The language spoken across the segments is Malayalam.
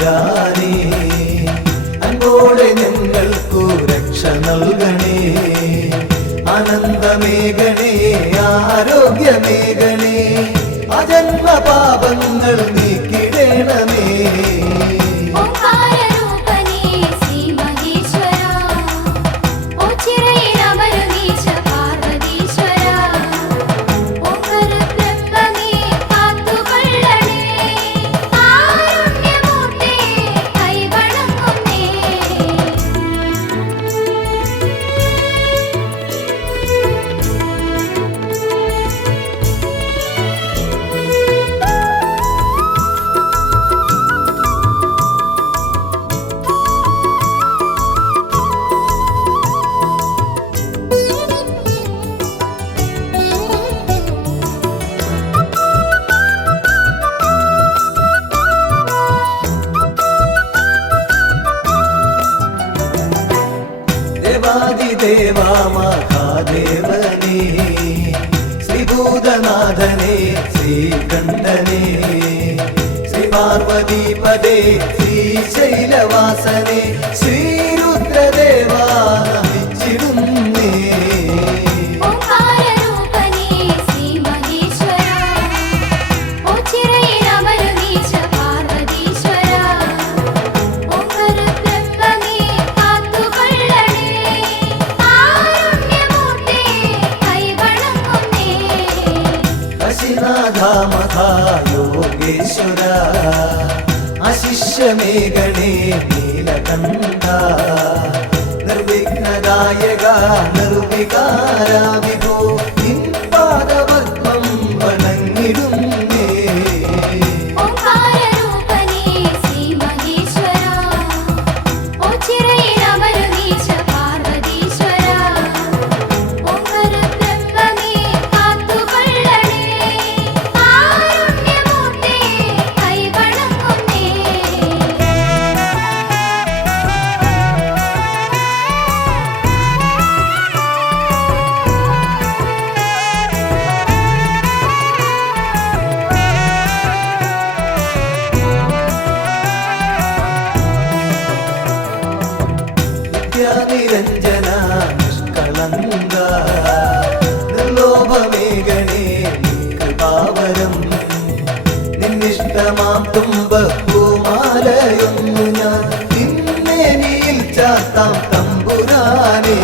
തമ്പുരാനേ, അൻപോടെ ഞങ്ങൾക്കു രക്ഷ നൽകണേ. ആനന്ദമേകണേ, ആരോഗ്യമേകണേ, അജന്മ പാപങ്ങൾ നീക്കിടേണമേ. ദേവാ മഹാദേവനേ, ശ്രീഭൂതനാഥനേ, ശ്രീകണ്ഠനേ, ശ്രീപാർവതീപദേ, ശ്രീശൈലവാസനേ, ശ്രീരുദ്രദേവാ നമിച്ചിടുന്നേ. യോഗേശ്വര അശിഷ്യമേഘണേ നീലകണ്ഠ, നിർവിഘ്നദായക നിർവികാര വിഭോ, നിൻ പാദപദ്മം വണങ്ങിടുന്നേ. നിരഞ്ജന നിഷ്കളങ്ക നിർലോഭമേഘണേ കൃപാവരം, നിന്നിഷ്ടമാം തുമ്പപ്പൂമാലയൊന്നു ഞാൻ നിന്നേനിയിൽ ചാത്താം തമ്പുരാനേ.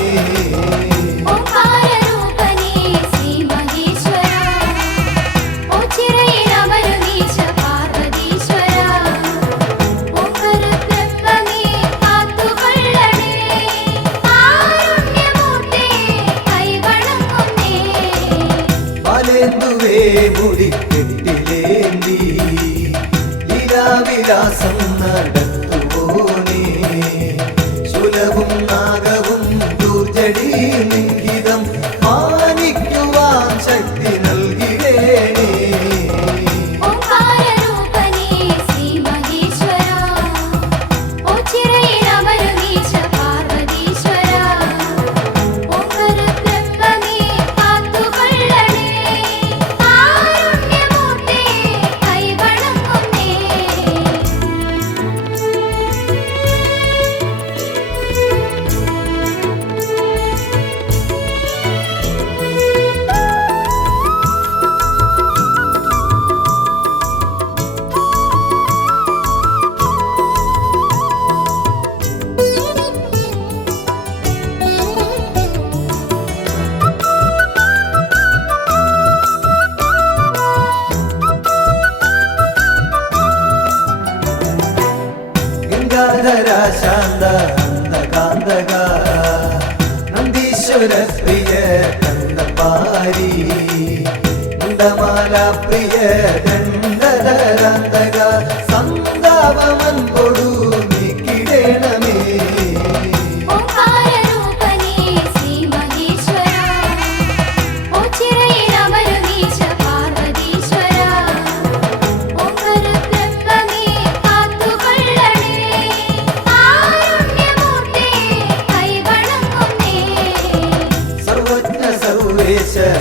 മുടിക്കെട്ടിലേന്തി ലീലാവിലാസം നടത്തുവോനേ, ശുലവും നാഗവും ദുർജടീ ലിംഗിതം മാനിക്കുവാൻ ശക്തി നൽകിടേണേ. ശാന്ത കാന്തക നന്ദീശ്വര പ്രിയ കണ്ടപാരി, നന്ദമാല പ്രിയ ദണ്ഡധരാന്തക, സന്താപമൻ കൊടു നീക്കിടേണമേ.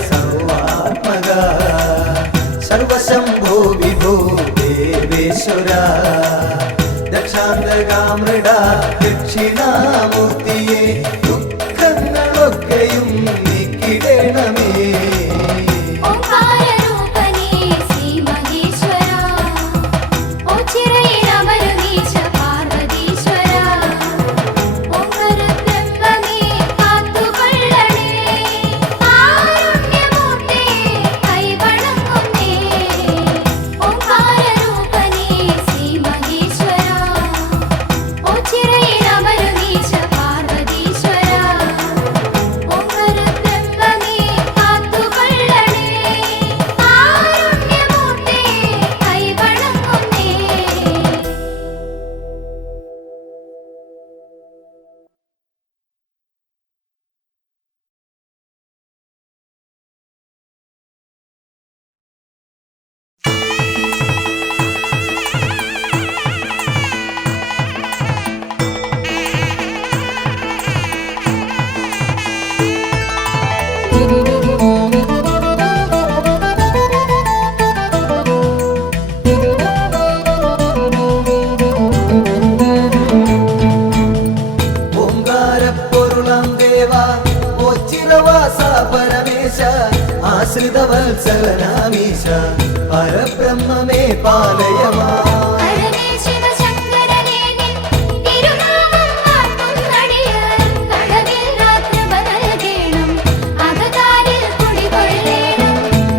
സർവാത്മക സർവശംഭോ വിഭോ ദേവേശ്വര, ശാന്തകാമൃഡ ദക്ഷിണാമൂർത്തിയെ ദുഃഖങ്ങളൊക്കെയും നീക്കിടണമേ. ആശ്രിതവത്സലനാമീശ പരബ്രഹ്മമേ പാലയമാ.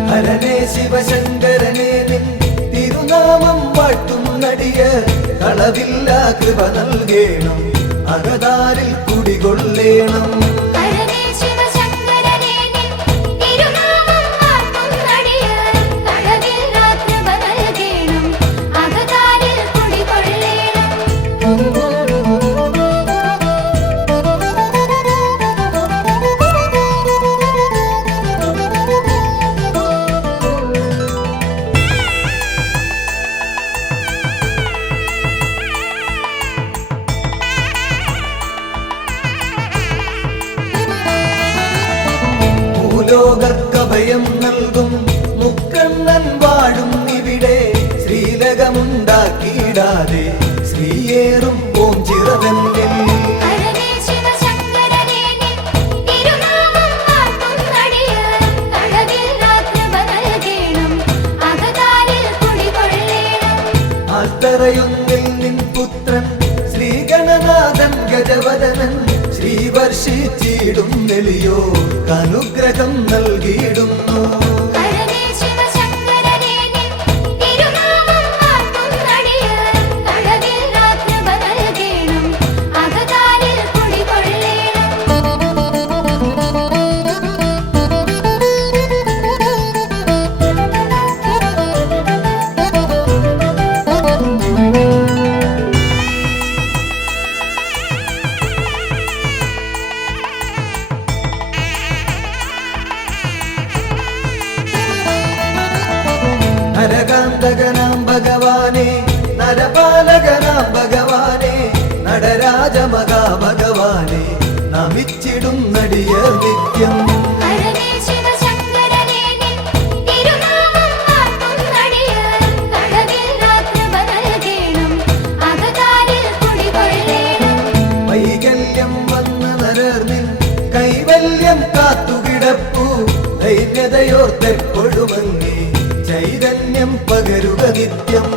ഹരനേ ശിവശങ്കരനേ നിൻ തിരുനാമം വാഴ്ത്തുന്നടിയ കളവില്ല കൃപ നൽകേണം അകതാരിൽ കുടികൊള്ളേണം. ലോകർക്കഭയം നൽകും മുക്കണ്ണൻ വാഴും ഇവിടെ ശ്രീലകമുണ്ടാക്കിയിടാതെ ശ്രീയേറും ഓം ചിറതന്നിൽ. ആൽത്തറയൊന്നിൽ നിൻ പുത്രൻ ശ്രീഗണനാഥൻ ഗജവദനൻ ശ്രീവർഷിച്ചിടും നെളിയോ അനുഗ്രഹം നൽകിയിടുന്നു. നരകാന്തകനാം ഭഗവാനെ നരപാലകനാം ഭഗവാനെ നടരാജ മഹാഭഗവാനെ നമിച്ചിടും നടിയർ നിത്യം. വൈകല്യം വന്ന നരർനിൻ കൈവല്യം കാത്തുകിടപ്പു ദൈന്യതയോർത്തെപ്പൊഴുമങ്ങി ചൈതന്യം പകരുക നിത്യം.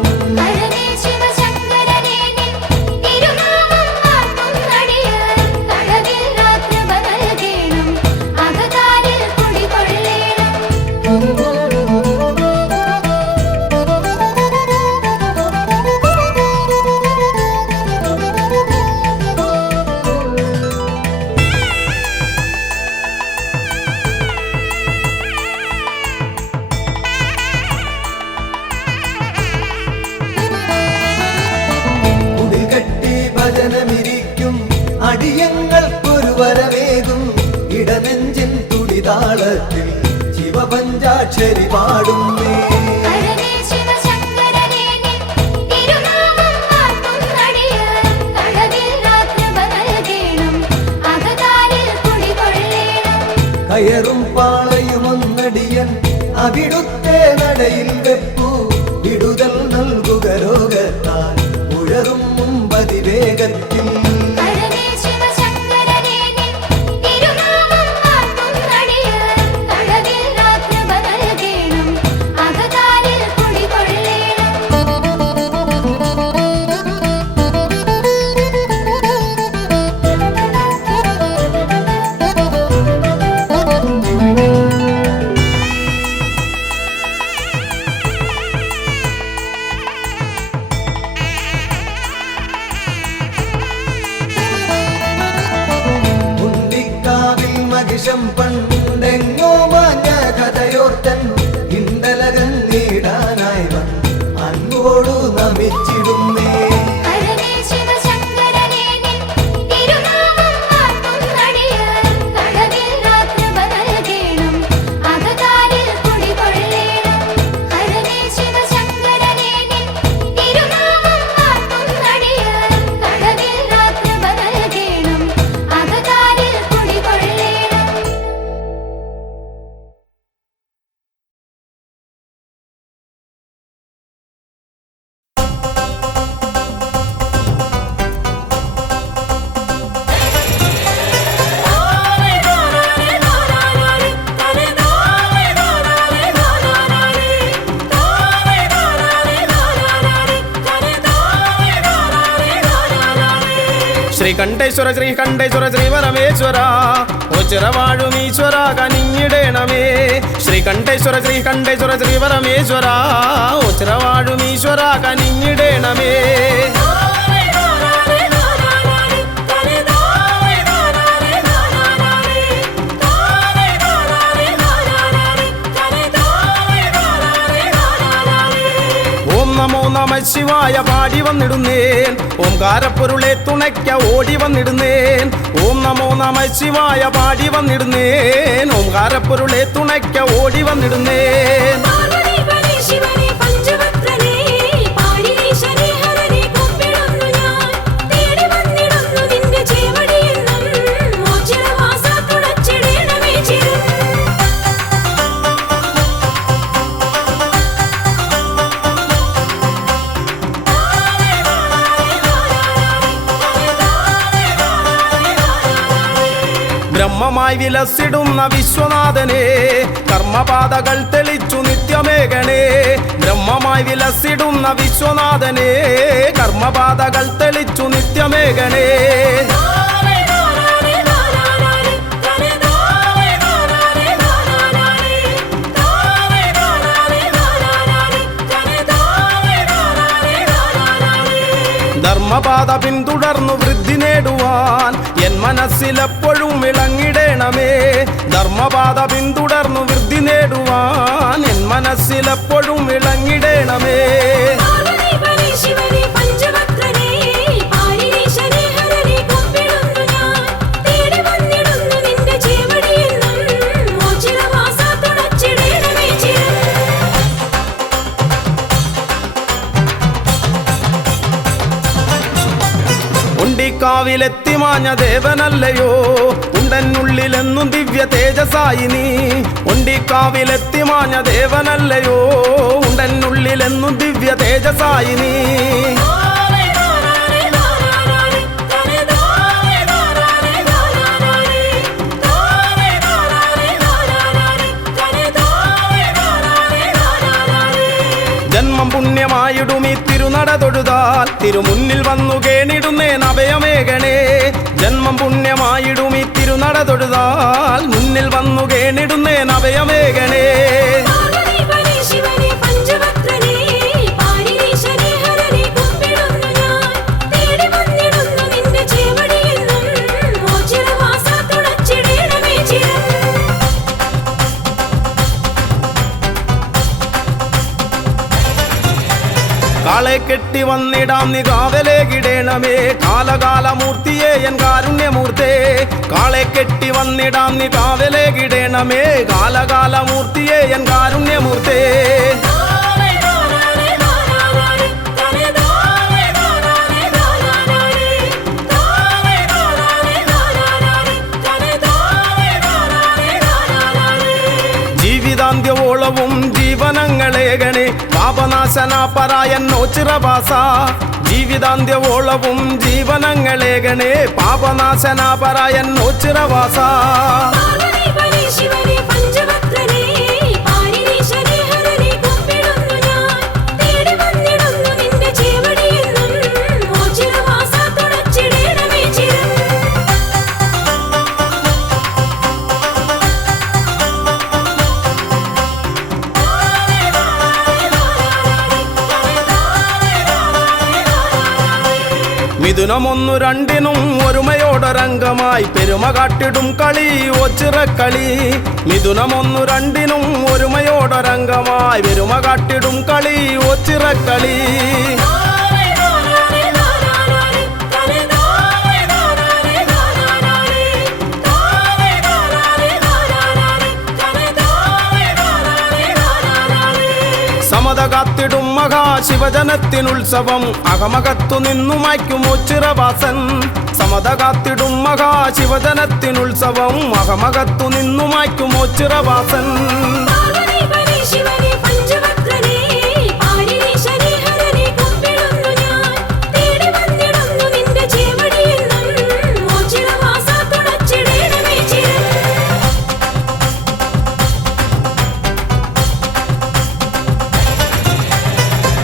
അടിയങ്ങൾക്കൊരു വരവേകും ഇടനെഞ്ചിൻ തുടിതാളത്തിൽ ശിവപഞ്ചാക്ഷരി പാടുന്നേ. കയറും പാളയുമൊന്നടിയൻ അവിടുത്തെ നടയിൽ വെപ്പു വിടുതൽ നൽകുക രോഗത്താൽ ഉഴറും മുമ്പതിവേഗത്തിൽ പണ്ടെങ്ങോ മാഞ്ഞ കഥയോർത്തൻ ഇണ്ടലകന്നിടാനായി വന്ന് അങ്ങോടു നമിച്ചിടുന്നേ ശ്രീകണ്ഠേശ്വര ശ്രീകണ്ഠേശ്വര ശ്രീപരമേശ്വര ഒച്ചിറവാഴുമീശ്വര കനിഞ്ഞിടേണമേ ശ്രീകണ്ഠേശ്വര ശ്രീകണ്ഠേശ്വര ശ്രീപരമേശ്വര ഒച്ചിറവാഴുമീശ്വര കനിഞ്ഞിടേണമേ നമോ നമ ശിവായ പാടി വന്നിടുന്നേൻ ഓംകാരപ്പൊരുളെ തുണയ്ക്ക ഓടി വന്നിടുന്നേൻ ഓം നമോ നമ ശിവായ പാടി വന്നിടുന്നേൻ ഓംകാരപ്പൊരുളെ തുണയ്ക്ക ഓടി വന്നിടുന്നേൻ ബ്രഹ്മമായി വിലസിടുന്ന വിശ്വനാഥനെ കർമ്മപാതകൾ തെളിച്ചു നിത്യമേകണേ ബ്രഹ്മമായി വിലസിടുന്ന വിശ്വനാഥനെ കർമ്മപാതകൾ തെളിച്ചു നിത്യമേകണേ ധർമ്മപാത പിന്തുടർന്നു വൃദ്ധി നേടുവാൻ എൻ മനസ്സിലെപ്പോഴും വിളങ്ങിടേണമേ ധർമ്മപാത പിന്തുടർന്നു വൃദ്ധി നേടുവാൻ എൻ മനസ്സിലെപ്പോഴും വിളങ്ങിടേണമേ കാവിലെത്തിമാഞ്ഞ ദേവനല്ലയോ ഉണ്ടനുള്ളിലെന്നും ദിവ്യ തേജസായി നീ ഒണ്ടിക്കാവിലെത്തിമാഞ്ഞ ദേവനല്ലയോ ഉണ്ടനുള്ളിലെന്നും ദിവ്യ തേജസായി നീ ജന്മം പുണ്യമായിടുമീ തിരുനട തൊഴുതാൽ തിരുമുന്നിൽ വന്നു കേണിടുന്നേൻ അഭയമേകണേ ജന്മം പുണ്യമായിടുമീ തിരുനട തൊഴുതാൽ മുന്നിൽ വന്നു കേണിടുന്നേൻ അഭയമേകണേ കാളെ കെട്ടി വന്നിടാം നീ കാവലേകിടേണമേ കാലകാലമൂർത്തിയെ എൻ കാരുണ്യമൂർത്തേ കാളെ കെട്ടി വന്നിടാം നീ കാവലേകിടേണമേ കാലകാലമൂർത്തിയെ എൻ കാരുണ്യമൂർത്തേ ജീവിതാന്ത്യവോളവും ജീവനങ്ങളേകണേ പാപ പാപനാശന പരായന്നോ ചിറവാസ ജീവിതാന്ത്യവോളവും ജീവനങ്ങളേകണേ പാപനാശന പരായന്നോ ചിറവാസ മിഥുനമൊന്നു രണ്ടിനും ഒരുമയോടൊരംഗമായി പെരുമ കാട്ടിടും കളി ഒച്ചിറക്കളി മിഥുനമൊന്നു രണ്ടിനും ഒരുമയോടൊരംഗമായി പെരുമ കാട്ടിടും കളി ഒച്ചിറക്കളി സമത കാത്തിടും മഹാശിവജനത്തിനുത്സവം അകമകത്തു നിന്നു മായ്ക്കും ഒച്ചിറവാസൻ സമത കാത്തിടും മഹാശിവജനത്തിനുത്സവം അകമകത്തു നിന്നു മായ്ക്കും ഒച്ചിറവാസൻ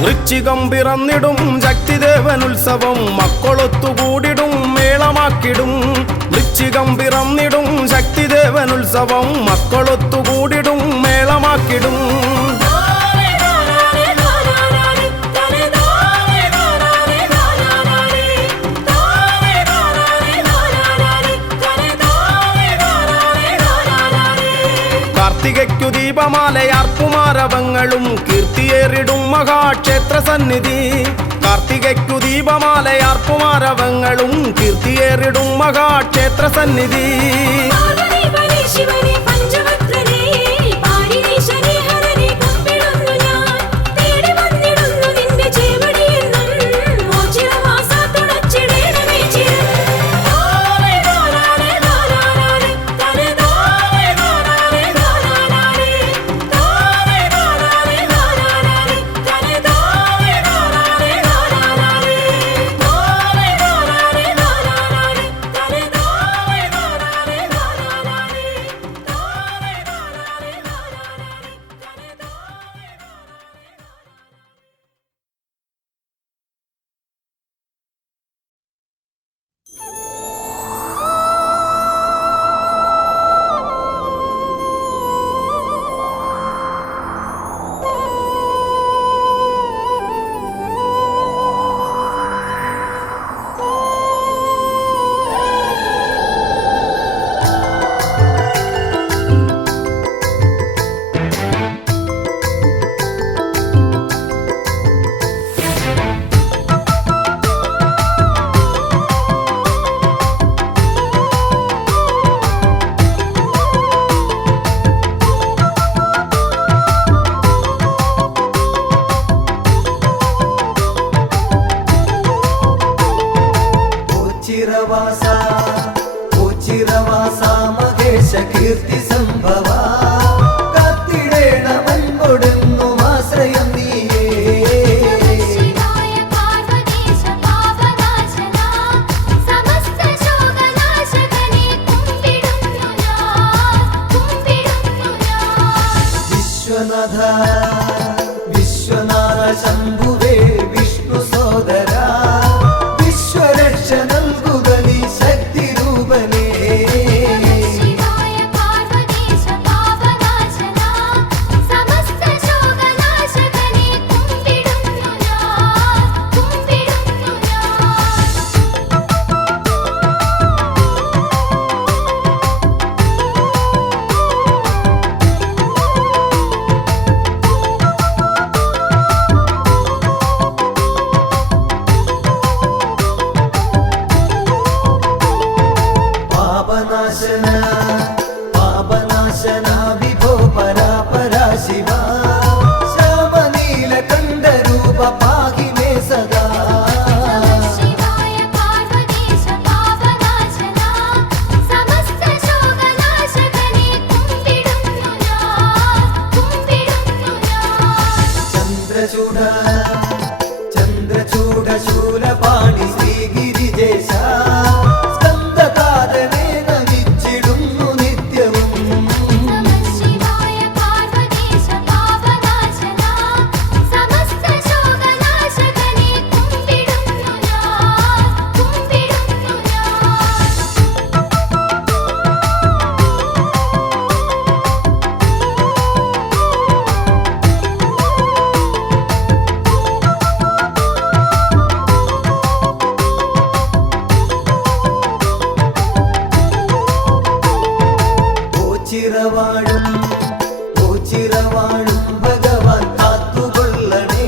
വൃശ്ചികം പിറന്നിടും ശക്തിദേവനുത്സവം മക്കളൊത്തുകൂടിടും മേളമാക്കിടും വൃശ്ചികം പിറന്നിടും ശക്തിദേവനുത്സവം മക്കളൊത്തുകൂടിടും മേളമാക്കിടും കാർത്തികയ്ക്കു ദീപമാലയാർപ്പുമാരവങ്ങളും കീർത്തിയേറിടും മഹാക്ഷേത്ര സന്നിധി കാർത്തികയ്ക്കു ദീപമാലയാർപ്പുമാരവങ്ങളും കീർത്തിയേറിടും മഹാക്ഷേത്ര സന്നിധി ചിരവാസ മഹേശ കീർത്തി സംഭവ കാത്തിടേണമെൻകൊടുന്നും ആശ്രയം നീയേ വിശ്വനാഥ വിശ്വനാഥ ശംഭുവേ വിഷ്ണു സോദര വിശ്വരക്ഷ നൽകുക നീ ശക്തി രൂപനേ പാപനാശന വിഭോ പരാപരാ ശിവ ശ്യാമനീല കണ്ഠ രൂപ പാഹി മേ സദാ ചന്ദ്രചൂഡ പൂച്ചിറവാഴും പൂച്ചിറവാഴും ഭഗവാൻ കാത്തുകൊള്ളണേ.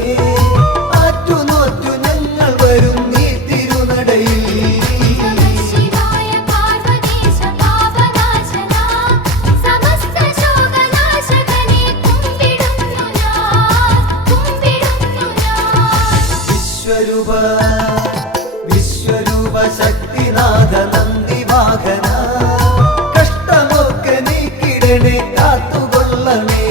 ആറ്റുനോറ്റു ഞങ്ങൾ വരും നീ തിരുനടയിൽ. വിശ്വരൂപ വിശ്വരൂപ ശക്തിനാഥ നന്ദിവാഹന കഷ്ടമൊക്കെ നീക്കിടണേ കാത്തുകൊള്ളണേ.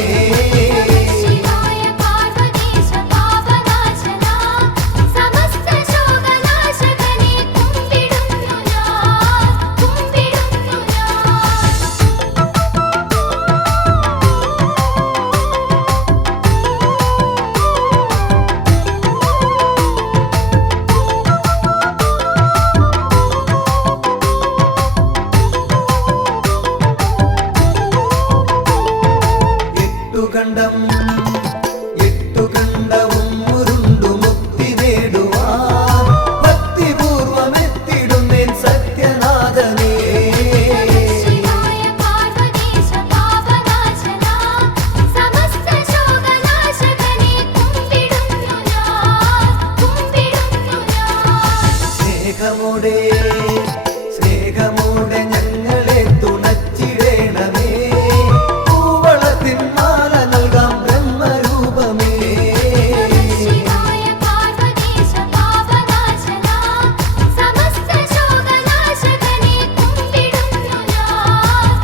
എട്ടുകണ്ടവും ഉരുണ്ടു മുക്തി നേടുവാൻ ഭക്തിപൂർവമെത്തിടുന്നേൻ സത്യനാഥനേ. സ്നേഹമോടെ സ്നേഹമോടെ ഞങ്ങളെ തുണച്ചിടേണമേ. പൂവളത്തിൻ മാല നൽകാം ബ്രഹ്മരൂപമേ. സമസ്ത ശോകനാശകനെ കുമ്പിടുന്നു ഞാൻ.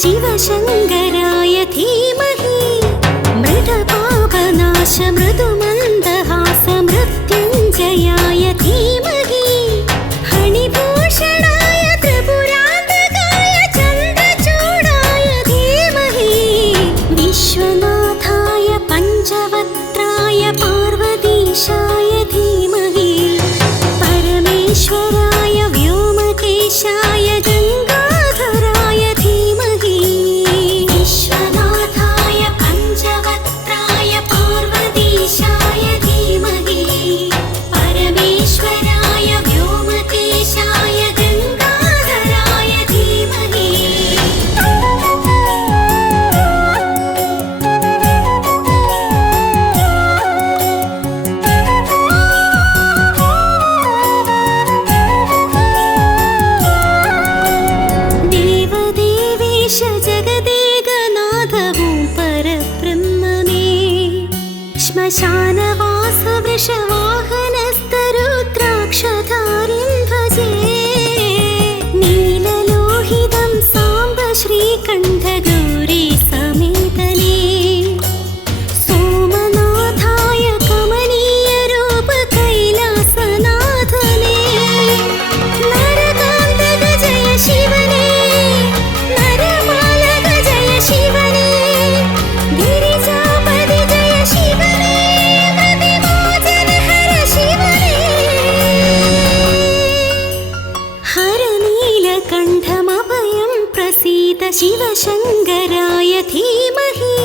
शिवशङ्कराय धीमहि मृतपापनाश मृदुमन्दहास मृत्युञ्जयाय धीमहि हणिभूषणाय त्रिपुरान्तकाय चन्द्रचूडाय धीमहि विश्वनाथाय पञ्चवक्त्राय पार्वतीशाय धीमहि परमेश्वराय व्योमकेशाय गङ्गाधराय धीमहि विश्वनाथाय पञ्चवक्त्राय पार्वतीशाय धीमहि परमेश्वराय व्योमकेशाय गङ्गाधराय धीमहि देवदेवेश जगदेकनाथवो परब्रह्ममे श्मशानवास वृषवाहनस्तरुद्राक्षधारिं भजे नीललोहितं साम्ब श्रीकण्ठगौरी समेतने सोमनाथाय कमनीयरूप कैलासनाथने नरकान्तक जय शिवने नरमालक जय शिवने गिरिजापति जय शिवने प्रतिमोचन हर शिवने हर नीलकण्ठमभयं प्रसीद शिवशङ्कराय धीमहि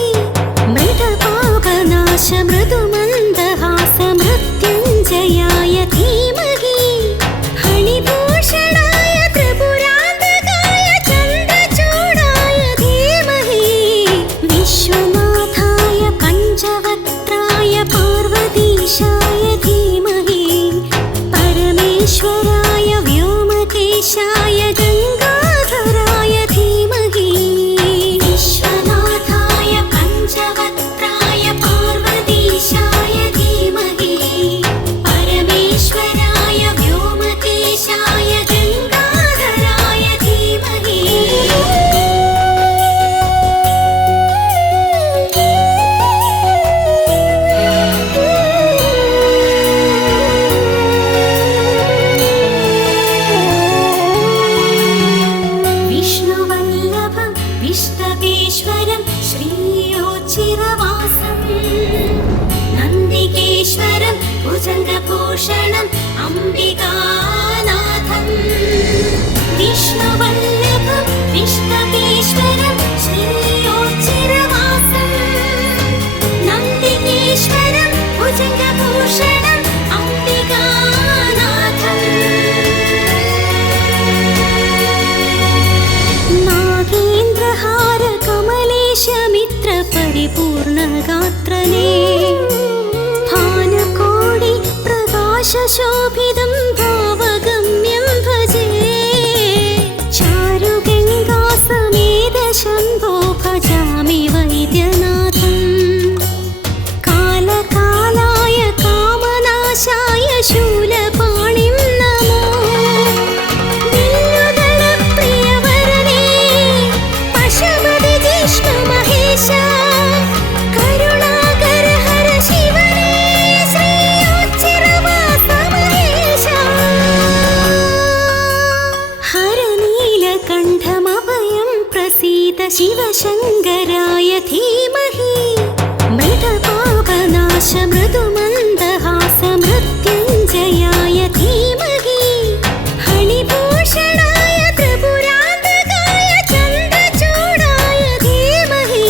मृतपापनाश मृदुमन्दहास मृत्युञ्जयाय धीमहि हणिभूषणाय त्रिपुरान्तकाय चन्द्रचूडाय धीमहि विश्वनाथाय पञ्चवक्त्राय पार्वतीशाय धीमहि परमेश्वराय व्योमकेशाय गङ्गाधराय धीमहि विश्वनाथाय पञ्चवक्त्राय पार्वतीशाय धीमहि परमेश्वराय व्योमकेशाय गङ्गाधराय धीमहि विष्णुवल्लभं विष्णवेश्वरं श्रीयोच्चिरवासं नन्दिकेश्वरं भुजङ्गभूषणम् अम्बिकानाथं विष्णुवल्लभं विष्णवेश्वरं श्रीयोच्चिरवासं नन्दिकेश्वरं भुजङ्गभूषणम् अम्बिकानाथम् नागेन्द्रहार कमलेश मित्र परिपूर्णगात्रने भानुकोटि प्रकाशशोभितं भावगम्यं भजे चारुगङ्गा समेत शम्भो भजामि वैद्यनाथम् कालकालाय कामनाशाय शूलपाणिं नमो विल्लुदलप्रियवरने पशुपति जिष्णु महेश करुणाकर हर शिवने श्रीयोच्चिरवास महेश हर नीलकण्ठमभयं प्रसीद शिवशङ्कराय धीमहि मृतपापनाश मृदुमन्दहास मृत्युञ्जयाय धीमहि हणिभूषणाय त्रिपुरान्तकाय चन्द्रचूडाय धीमहि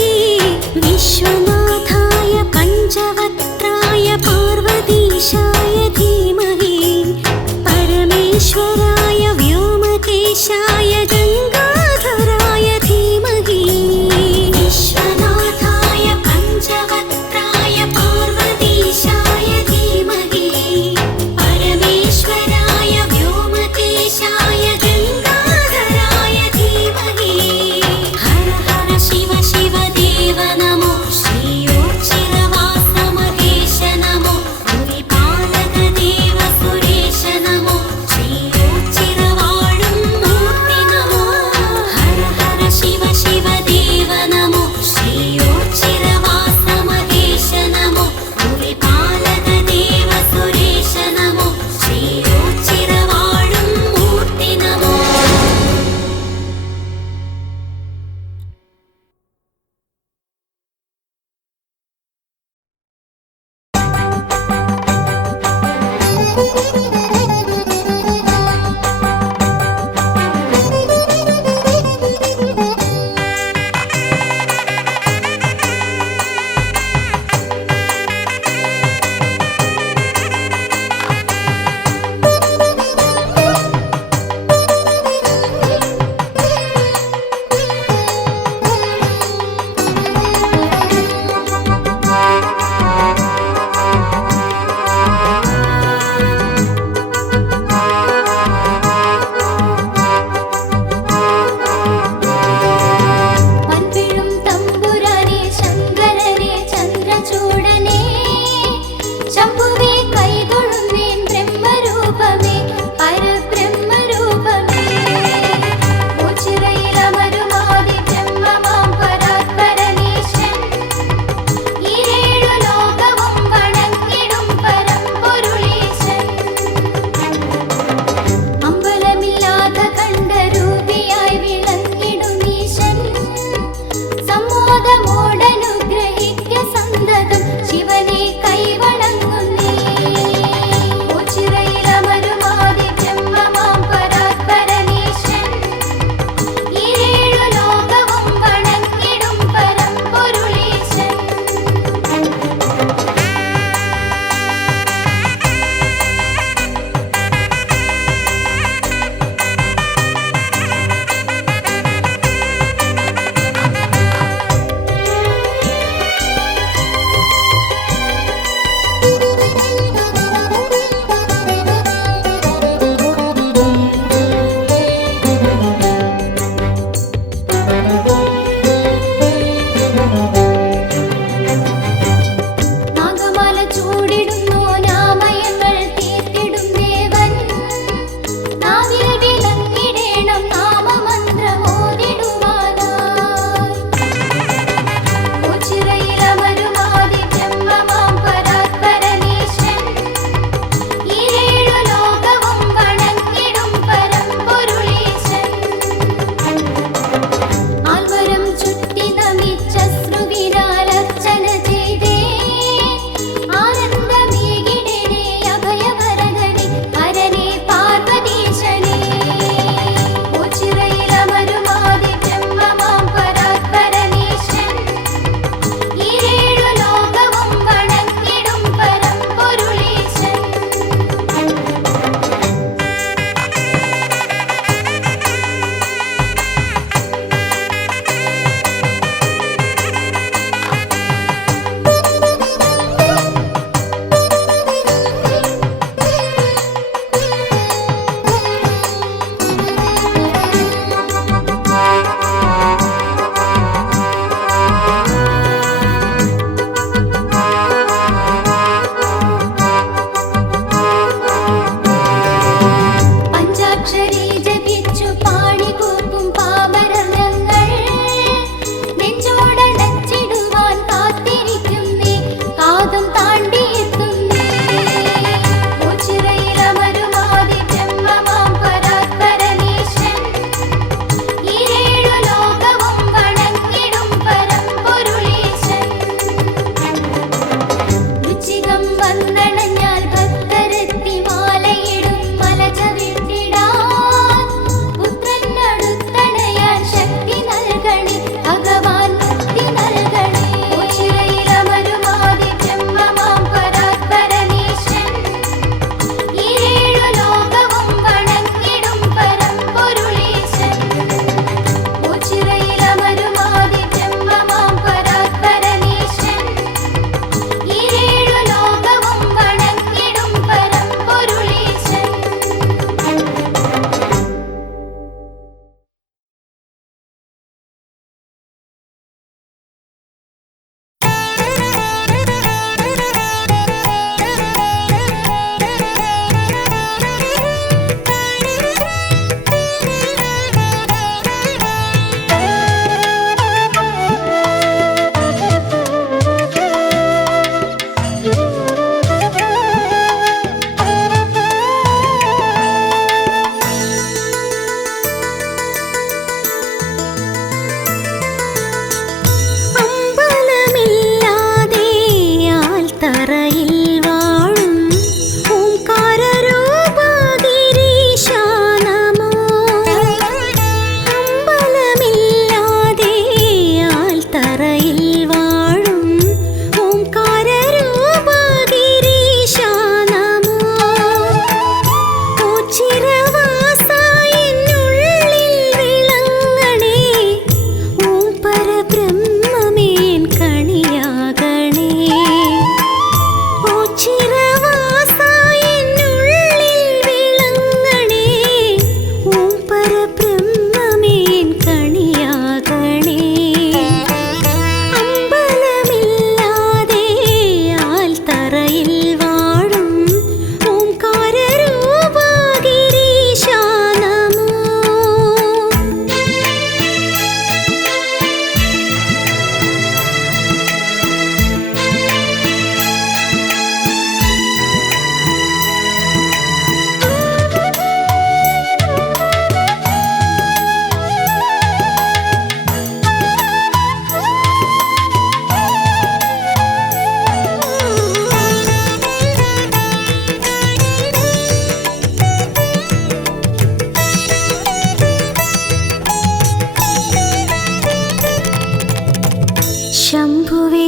विश्वनाथाय पञ्चवक्त्राय पार्वतीशाय धीमहि परमेश्वराय व्योमकेशाय गङ्गाधराय धीमहि विश्वनाथाय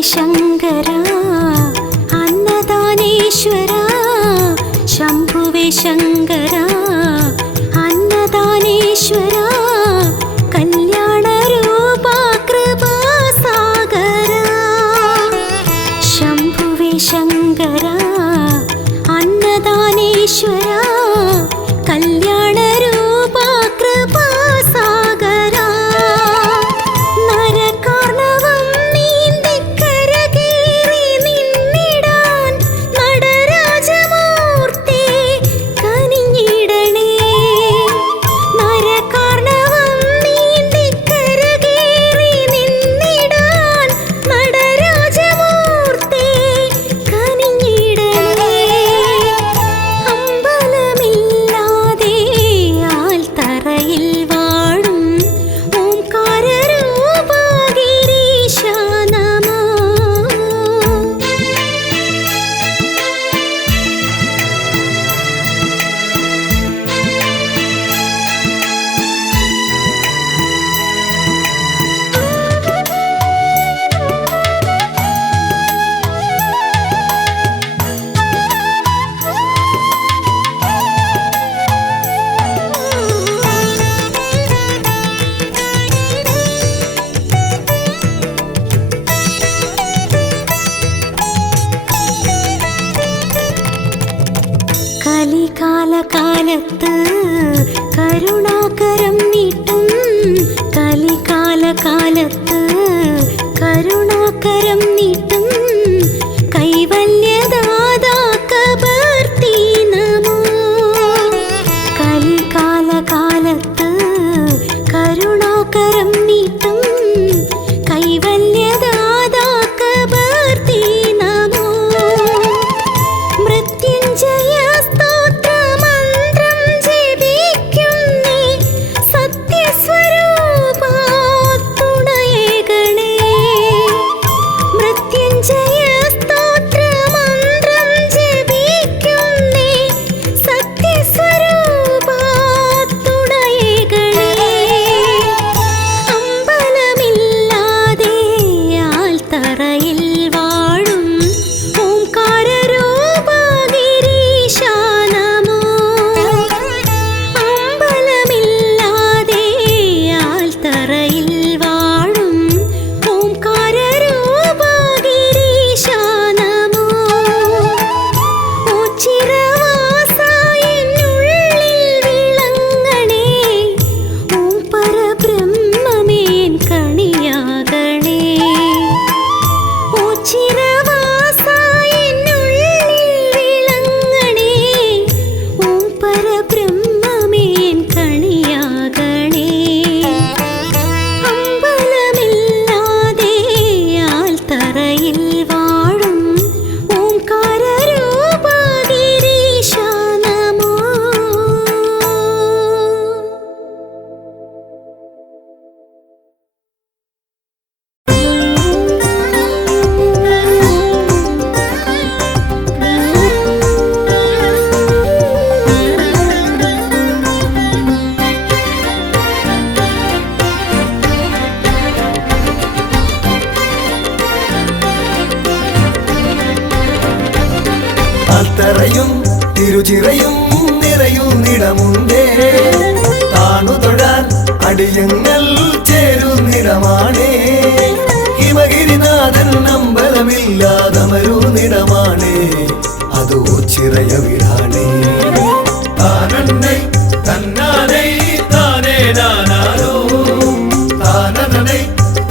ശങ്കരാ അന്നദാനേശ്വരാ ശംഭുവേ ശങ്കരാ അന്നദാനേശ്വരാ കല്യാണരൂപാ കൃപാസാഗരാ ശംഭുവേ ശങ്കരാ അന്നദാനേശ്വരാ കല്യാണരൂപാ കൃപാസാഗരാ നരകാർണവം നീന്തിക്കരകേറി നിന്നിടാൻ നടരാജമൂർത്തി കനിഞ്ഞിടണേ നരകാർണവം നീന്തിക്കരകേറി നിന്നിടാൻ നടരാജമൂർത്തി കനിഞ്ഞിടണേ അമ്പലമില്ലാതെ ആൽത്തറയിൽ വാഴും ഓംകാരരൂപാ ഗിരീശാ നമോ കലികാലകാലത്ത് കരുണാകരം നീട്ടും കലികാലകാലത്ത് കരുണാകരം നീട്ടും കൈവല്യദാതാ കബർത്തി നമോ കലികാലകാലത്ത് കരുണാകരം നീട്ടും കൈവല്യദാതാ കബർത്തി നമോ മൃത്യുഞ്ജയ സ്തോത്രമന്ത്രം ജപിക്കുന്നേ സത്യസ്വരൂപാ തുണയേകണേ മൃത്യുഞ്ജയ സ്തോത്രമന്ത്രം ജപിക്കുന്നേ സത്യസ്വരൂപാ തുണയേകണേ അമ്പലമില്ലാതെ ആൽത്തറയിൽ വാഴും ഓംകാരരൂപാ ഗിരീശാ നമോ അമ്പലമില്ലാതെ ആൽത്തറയിൽ വാഴും ഓംകാരരൂപാ ഗിരീശാ നമോ ഓച്ചിരവാസ എന്നുള്ളിൽ വിളങ്ങണേ ഓം പരബ്രഹ്മമേൻ കണിയാകണേ ഓച്ചിരവാസ എന്നുള്ളിൽ വിളങ്ങണേ ഓം പരബ്രഹ്മമേൻ കണിയാകണേ അമ്പലമില്ലാതെ ആൽത്തറയിൽ വാഴും ഓംകാരരൂപാ ഗിരീശാ നമോ അത്തറയും തിരുചിറയും നിറയുന്നിടമുണ്ടേ താണു തൊഴാൻ അടിയങ്ങൾ ചേരുന്നിടമാണേ ഹിമഗിരിനാഥൻ അമ്പലമില്ലാതമരുന്നിടമാണേ അതോ ചിറയ വിടാണേ താനന്നൈ തന്നാനൈ താനേ നാനാരോ താനനനൈ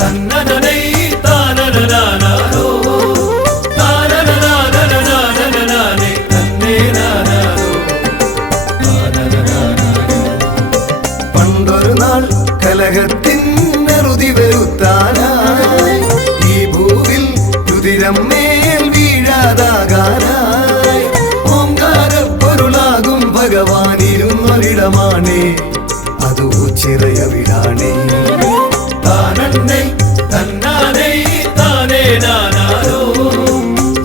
തന്നനനൈ താനനനാനാരോ താനനനാനനനാനനനാനേ തന്നേ നാനാരോ താനനനാനാരോ പണ്ടൊരു നാൾ കലഹത്തിനറുതി വരുത്താനായി ഈ ഭൂവിൽ രുതിരം മേൽ വീഴാതാകാനായി ഓംകാരപ്പൊരുളാകും ഭഗവാനിരുന്നൊരിടമാണേ അതോ ചിറയ വിടാണേ താനന്നൈ തന്നാനൈ താനേ നാനാരോ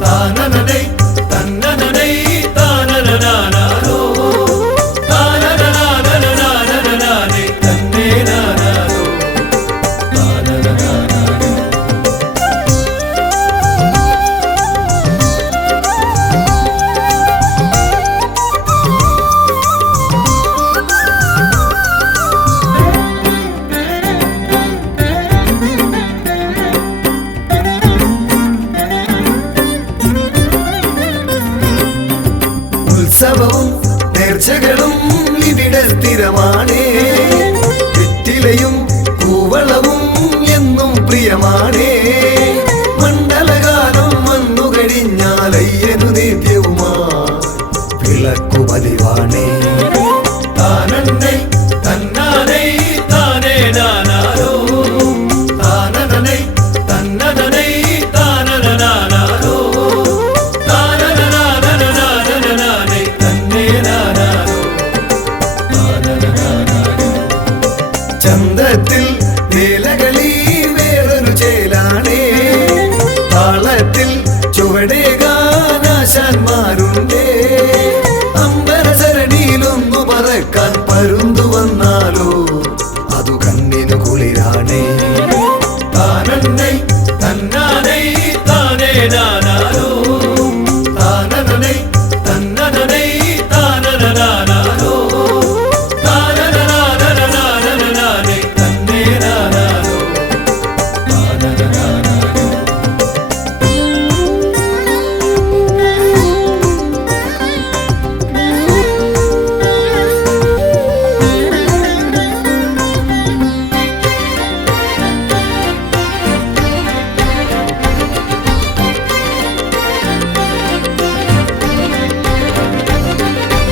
താനനനൈ തന്നനനൈ താനനനാനാരോ താനനനാനനനാനനനാനേ തന്നേ നാനാരോ താനനനാനാരോ പ്രിയമാണേ വെറ്റിലയും കൂവളവും എന്നും പ്രിയമാണേ മണ്ഡലകാലം വന്നു കഴിഞ്ഞാൽ അയ്യനു നിത്യവുമാ വിളക്കു പതിവാണേ താനന്നൈ തന്നാനൈ താനേ നാനാരോ താനനനൈ തന്നനനൈ താനനനാനാരോ താനനനാനനനാനനനാനൈ തന്നേ നാനാരോ താനനനാനാരോ ചന്തത്തിൽ വേലകളി വേറൊരു ചേലാണേ താളത്തിൽ ചുവടേകാനാശാന്മാരുണ്ടേ അമ്പരസരണിയിലൊന്നു പറക്കാൻ പരുന്തു വന്നാലോ അതു കണ്ണിനു കുളിരാണേ താനന്നൈ തന്നാനൈ താനേ നാനാരോ താനനനൈ തന്നനനൈ താനനനാനാരോ താനനനാനനനാനനനാനൈ തന്നേ നാനാരോ താനനനാനാരോ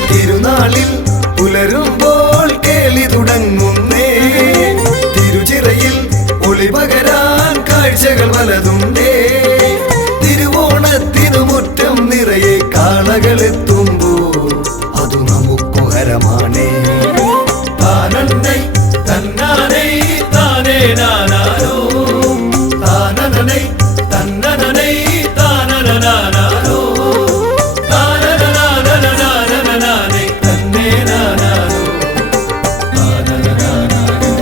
തിരുനാളിൽ പുലരുമ്പോൾ കേളി തുടങ്ങുന്നേ തിരുചിറയിൽ ഒളി പകരാൻ കാഴ്ചകൾ പലതുണ്ടേ തിരുവോണത്തിനു മുറ്റം നിറയെ കാളകളെത്തുമ്പോ അതു നമുക്കു ഹരമാണേ താനന്നൈ തന്നാനൈ താനേ നാനാരോ താനനനൈ തന്നനനൈ താനനനാനാരോ താനനനാനനനാനനനാനൈ തന്നേ നാനാരോ താനനനാനാരോ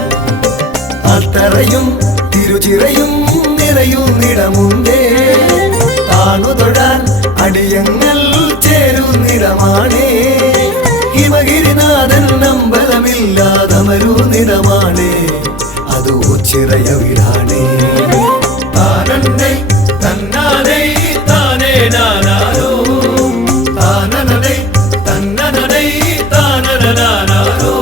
അത്തറയും തിരുചിറയും നിറയുന്നിടമുണ്ടേ താണു തൊഴാൻ അടിയങ്ങൾ ചേരുന്നിടമാണേ ഹിമഗിരിനാഥൻ അമ്പലമില്ലാതമരുന്നിടമാണേ അതോ ചിറയവിടാണേ താനന്നൈ തന്നാനൈ താനേ നാനാരോ താനനനൈ തന്നനനൈ താനനനാനാരോ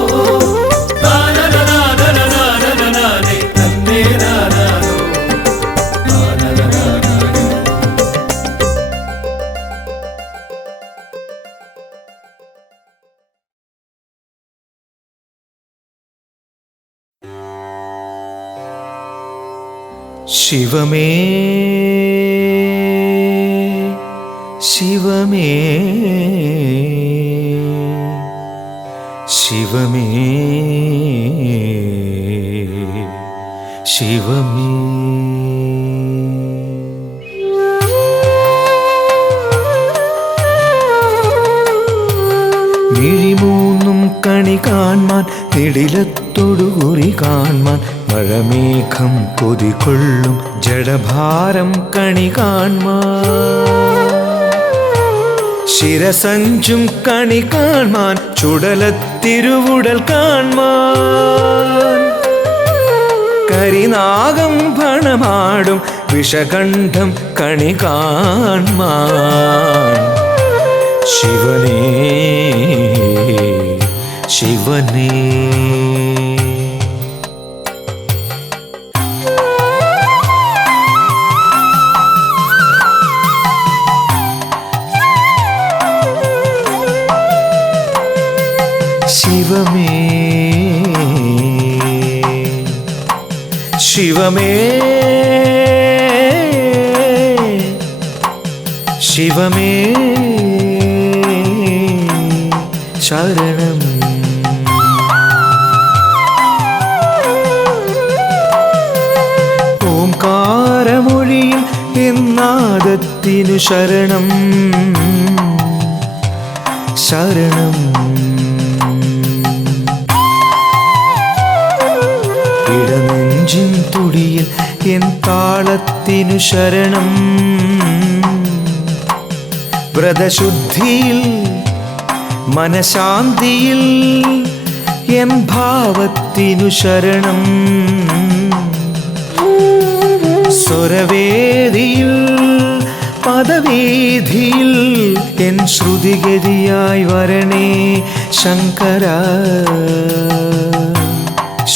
താനനനാനനനാനനനാനൈ തന്നേ നാനാരോ താനനനാനാരോ ശിവമേ ശിവമേ ശിവമേ ശിവമേ മിഴിമൂന്നും കണി കാൺമാൻ നിടിലത്തൊടുകുറി കാൺമാൻ മഴമേഘം കൊതികൊള്ളും ജഡഭാരം കണി കാൺമാൻ ശിരസഞ്ചും കണി കാൺമാൻ ചുടലത്തിരുവുടൽ കാൺമാൻ കരിനാഗം ഭണമാടും വിഷകണ്ഠം കണി കാൺമാൻ ശിവനേ ശിവനേ ശിവമേ ശിവമേ ശിവമേ ശരണം ഓംകാരമൊഴിയിൽ എന്നാദത്തിനു ശരണം ശരണം ഇടനെഞ്ചിൻ തുടിയിൽ എൻ താളത്തിനു ശരണം വ്രതശുദ്ധിയിൽ മനശാന്തിയിൽ എൻ ഭാവത്തിനു ശരണം സ്വരവേദിയിൽ പദവീതിയിൽ എൻ ശ്രുതിഗതിയായി വരണേ ശങ്കര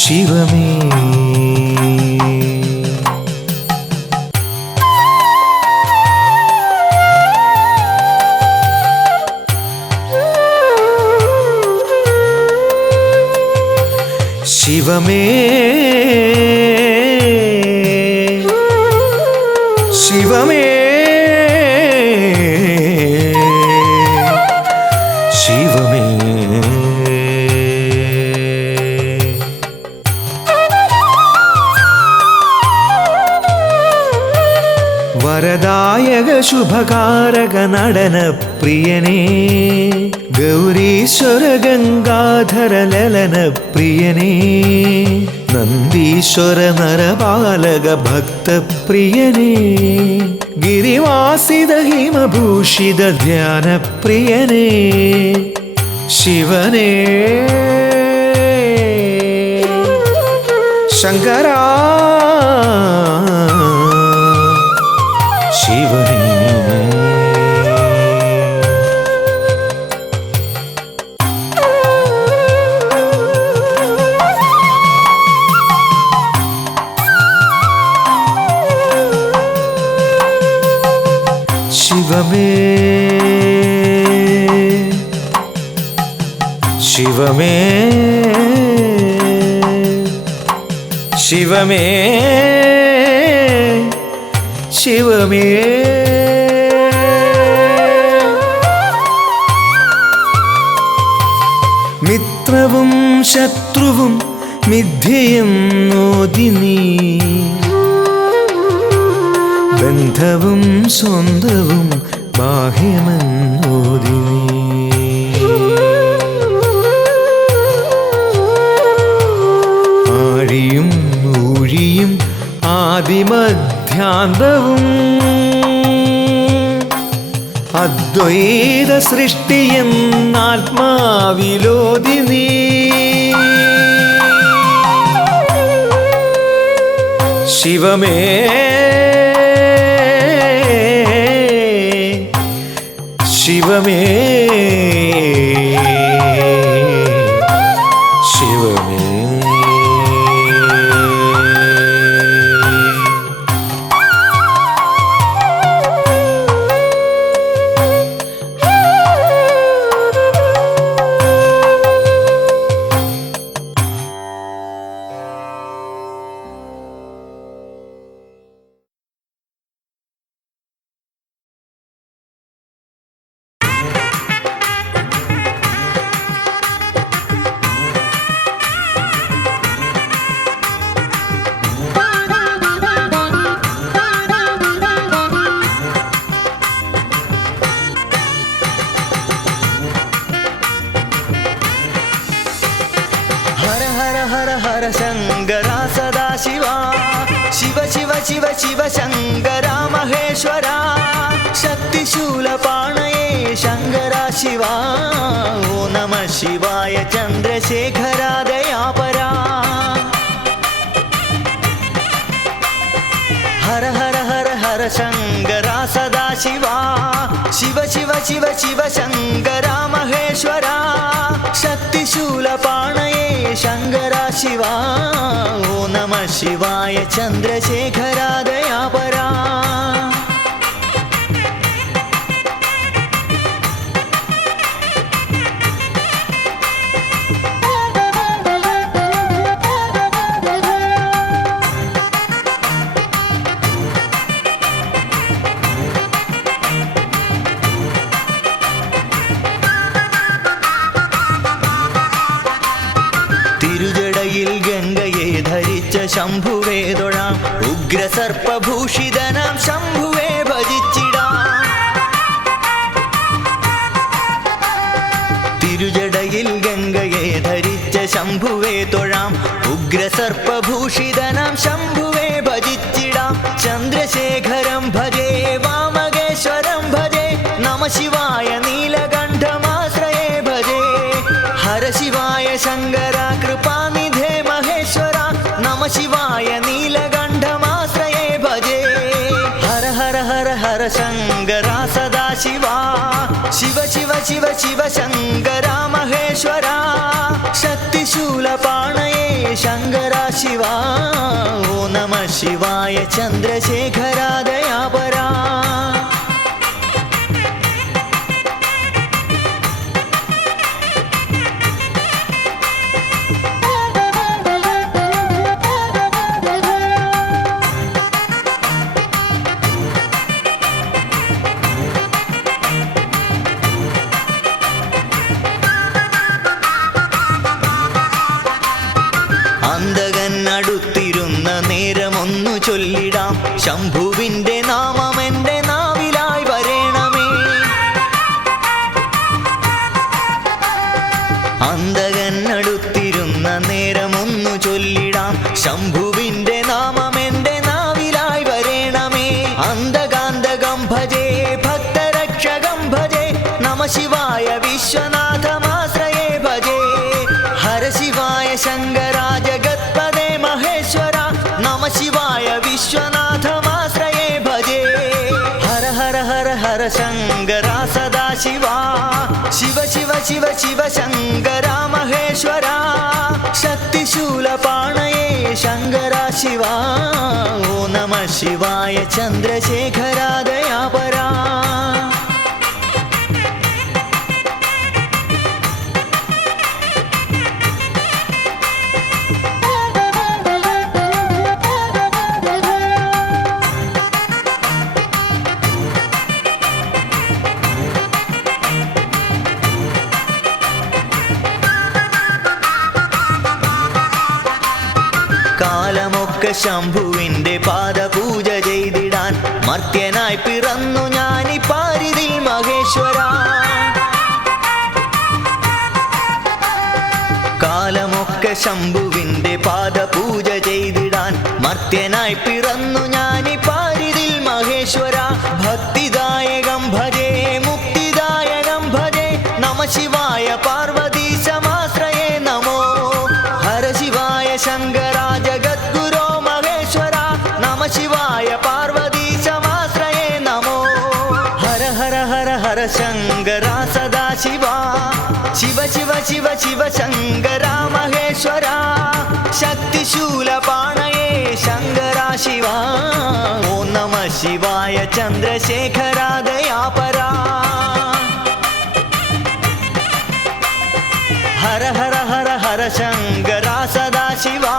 ശിവമേ. ശിവമേ ശിവമേ ശിവമേ. വരദായക ശുഭകാരക നടന പ്രിയനേ ഗൗരീശ്വര ഗംഗാധര ലലന പ്രിയനേ നന്ദീശ്വര നരപാലക ഭക്തപ്രിയനേ ഗിരിവാസിത ഹിമഭൂഷിത ധ്യാന പ്രിയനേ ശിവനേ ശങ്കരാ ശിവനേ. ശിവമേ ശിവമേ ശിവമേ ശിവമേ. മിത്രവും ശത്രുവും മിഥ്യയെന്നോദിനീ ബന്ധവും സ്വന്തവും ബാഹ്യമെന്നോദിനീ ആഴിയും ഊഴിയും ആദിമധ്യാന്തവും അദ്വൈത സൃഷ്ടിയെന്നാത്മാവിലോദിനീ ശിവമേ ശിവമേ ശിവമേ. शंकरा सदा शिवा शिव शिव शिव शिव शंकरा महेश्वरा शक्तिशूलपाणये शंकरा शिवा ओ नमः शिवाय चंद्रशेखरा दयापरा हर हर हर हर शंकरा सदा शिवा शिव शिव शिव शिव शंकरा महेश्वरा शक्तिशूलपाणये शंकरा शिवा ओ नमः शिवाय चंद्रशेखरा दयापरा गंगये धरिच शंभुवे दोड़ाम उग्र सर्पभूषितनाम शंभुवे भजिचिडाम तिरुजडयिल गंगये धरिच शंभुवे दोड़ाम उग्र सर्पभूषितनाम शंभुवे भजिचिडाम चंद्रशेखरं भजे वामगेश्वरं भजे नमः शिवाय नीलकंठमाश्रये भजे हर शिवाय शंकरा कृपानिधे महेश्वरा नमः शिवाय नीलकंठमाश्रये भजे हर हर हर हर शंकरा सदा शिवा शिव शिव शिव शिव शंकरा महेश्वरा महेश्वरा शक्तिशूलपाणये शङ्करा शिवा ओ नमः शिवाय चन्द्रशेखरा दयापरा അന്തകനടുത്തിരുന്ന നേരമൊന്നു ചൊല്ലിടാം ശംഭുവിൻ്റെ നാമമെൻ്റെ നാവിലായി വരേണമേ അന്തകനടുത്തിരുന്ന നേരമൊന്നു ചൊല്ലിടാം ശംഭുവിൻ്റെ നാമമെൻ്റെ നാവിലായി വരേണമേ അന്തകാന്തകം ഭജേ ഭക്തരക്ഷകം ഭജേ നമ ശിവായ വിശ്വനാഥമാശ്രയേ ഭജേ ഹര ശിവായ ശങ്കരാ ജഗത്പദേ മഹേശ്വര നമ ശിവായ വിശ്വനാഥമാശ്രയേ ഭജേ ഹര ഹര ഹര ഹര ശങ്കരാ സദാ ശിവാ ശിവ ശിവ ശിവ ശിവ ശങ്കരാ മഹേശ്വര ശക്തിശൂലപാണയേ ശങ്കരാ ശിവാ ഓ നമ ശിവായ ചന്ദ്രശേഖരാ ദയാപരാ കാലമൊക്കെ ശംഭുവിൻ്റെ പാദപൂജ ചെയ്തിടാൻ മർത്യനായി പിറന്നു ഞാനി പാരിതിൽ മഹേശ്വര കാലമൊക്കെ ശംഭുവിൻ്റെ പാദപൂജ ചെയ്തിടാൻ മർത്യനായി പിറന്നു ഞാനി പാരിതിൽ മഹേശ്വര ഭക്തിദായകം ഭജേ മുക്തിദായകം ഭജേ നമ ശിവായ പാർവതീശമാശ്രയേ നമോ ഹര ശിവായ ശങ്കരാ ജഗദ്ഗുരോ മഹേശ്വര നമ ശിവായ പാർവതീശമാശ്രയേ നമോ ഹര ഹര ഹര ഹര ശങ്കരാ സദാ ശിവാ ശിവ ശിവ ശിവ ശിവ ശങ്കരാ മഹേശ്വര ശക്തിശൂലപാണയേ ശങ്കരാ ശിവാ ഓ നമ ശിവായ ചന്ദ്രശേഖരാ ദയാപരാ ഹര ഹര ഹര ഹര ശങ്കരാ സദാ ശിവാ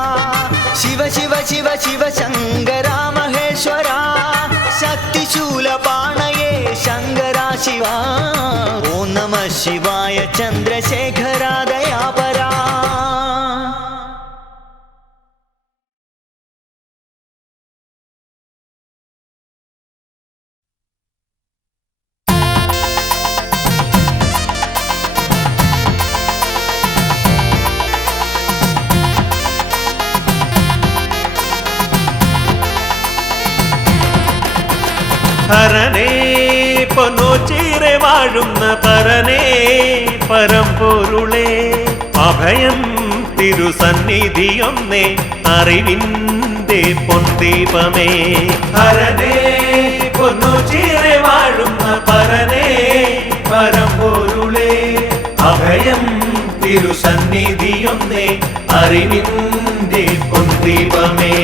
ശിവ ശിവ ശിവ ശിവ ശങ്കരാ മഹേശ്വര ശക്തിശൂലപാണയേ ശങ്കരാ ശിവാ ഓ നമ ശിവായ ചന്ദ്രശേഖരാ ദയാപരാ ഹരനേ പൊന്നോച്ചീരെ വാഴുന്ന പരനേ പരമ്പൊരുളേ അഭയം തിരുസന്നിധിയൊന്നേ അറിവിൻ്റെ പൊന്തീപമേ ഹരനേ പൊന്നോച്ചീരെ വാഴുന്ന പരനേ പരമ്പൊരുളേ അഭയം തിരുസന്നിധിയൊന്നേ അറിവിൻ്റെ പൊന്തീപമേ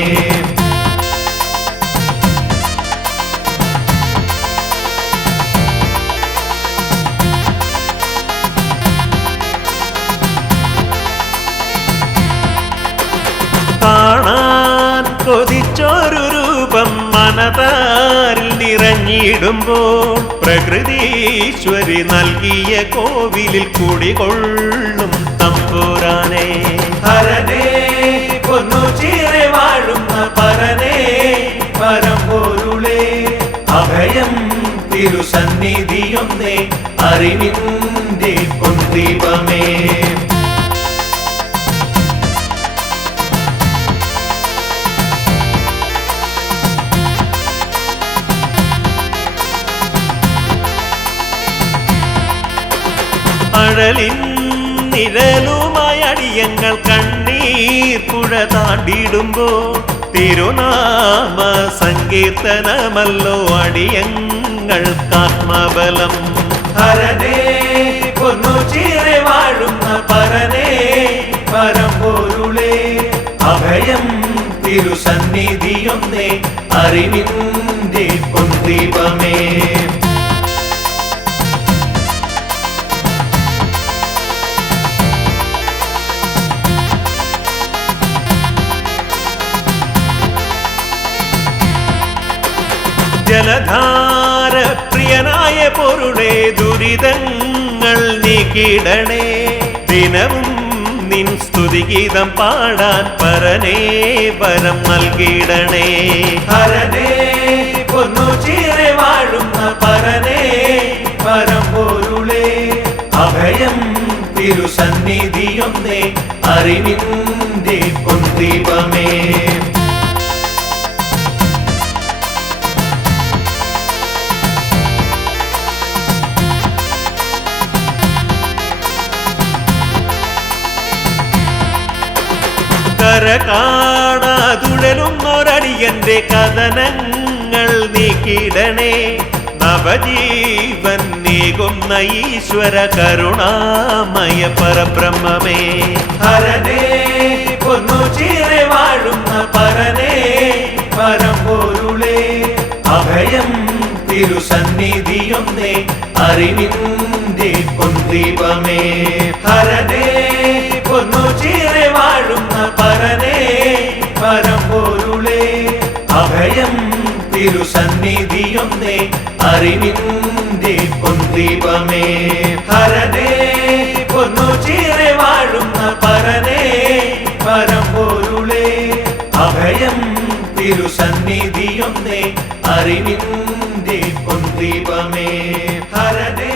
കാണാൻ കൊതിച്ചൊരു രൂപം മനതാരിൽ നിറഞ്ഞിടുമ്പോൾ പ്രകൃതീശ്വരി നൽകിയ കോവിലിൽ കുടികൊള്ളും തമ്പുരാനേ ഹരനേ പൊന്നുചീരെ വാഴുന്ന പരനേ പരമ്പൊരുളേ അഭയം തിരുസന്നിധിയൊന്നേ അറിവിൻ്റെ പൊന്തീപമേ അഴലിൻ നിഴലുമായി അടിയങ്ങൾ കണ്ണീർ പുഴ താണ്ടിടുമ്പോൾ തിരുനാമ സങ്കീർത്തനമല്ലോ അടിയങ്ങൾക്കാത്മബലം ഹരനേ പൊന്നു ചീറെ വാഴുന്ന പരനേ പരമ്പൊരുളേ അഭയം തിരുസന്നിധിയൊന്നേ അറിവിന്റെ പൊൻദീപമേ ജലധാര പ്രിയനായ പൊരുളേ ദുരിതങ്ങൾ നീക്കിടണേ ദിനവും നിൻ സ്തുതിഗീതം പാടാൻ പരനേ വരം നൽകിടണേ ഹരനേ പൊന്നു ചീറെ വാഴുന്ന പരനേ പരമ്പൊരുളേ അഭയം തിരുസന്നിധിയൊന്നേ അറിവിന്റെ പൊൻദീപമേ കര കാണാതുഴലുന്നൊരടിയന്റെ കഥനങ്ങൾ നീക്കിടണേ നവജീവൻ നീകുന്ന ഈശ്വര കരുണാമയ പരബ്രഹ്മമേ ഹരനേ പൊന്നു ചീറെ വാഴുന്ന പരനേ പരമ്പൊരുളേ അഭയം തിരുസന്നിധിയൊന്നേ അറിവിന്റെ പൊൻദീപമേ ഹരനേ പൊന്നു ചീറെ വാഴുന്ന പരനേ പരമ്പൊരുളേ അഭയം തിരുസന്നിധിയൊന്നേ അറിവിന്റെ പൊൻദീപമേ ഹരനേ പൊന്നു ചീറെ വാഴുന്ന പരനേ പരമ്പൊരുളേ അഭയം തിരുസന്നിധിയൊന്നേ അറിവിന്റെ പൊൻദീപമേ ഹരനേ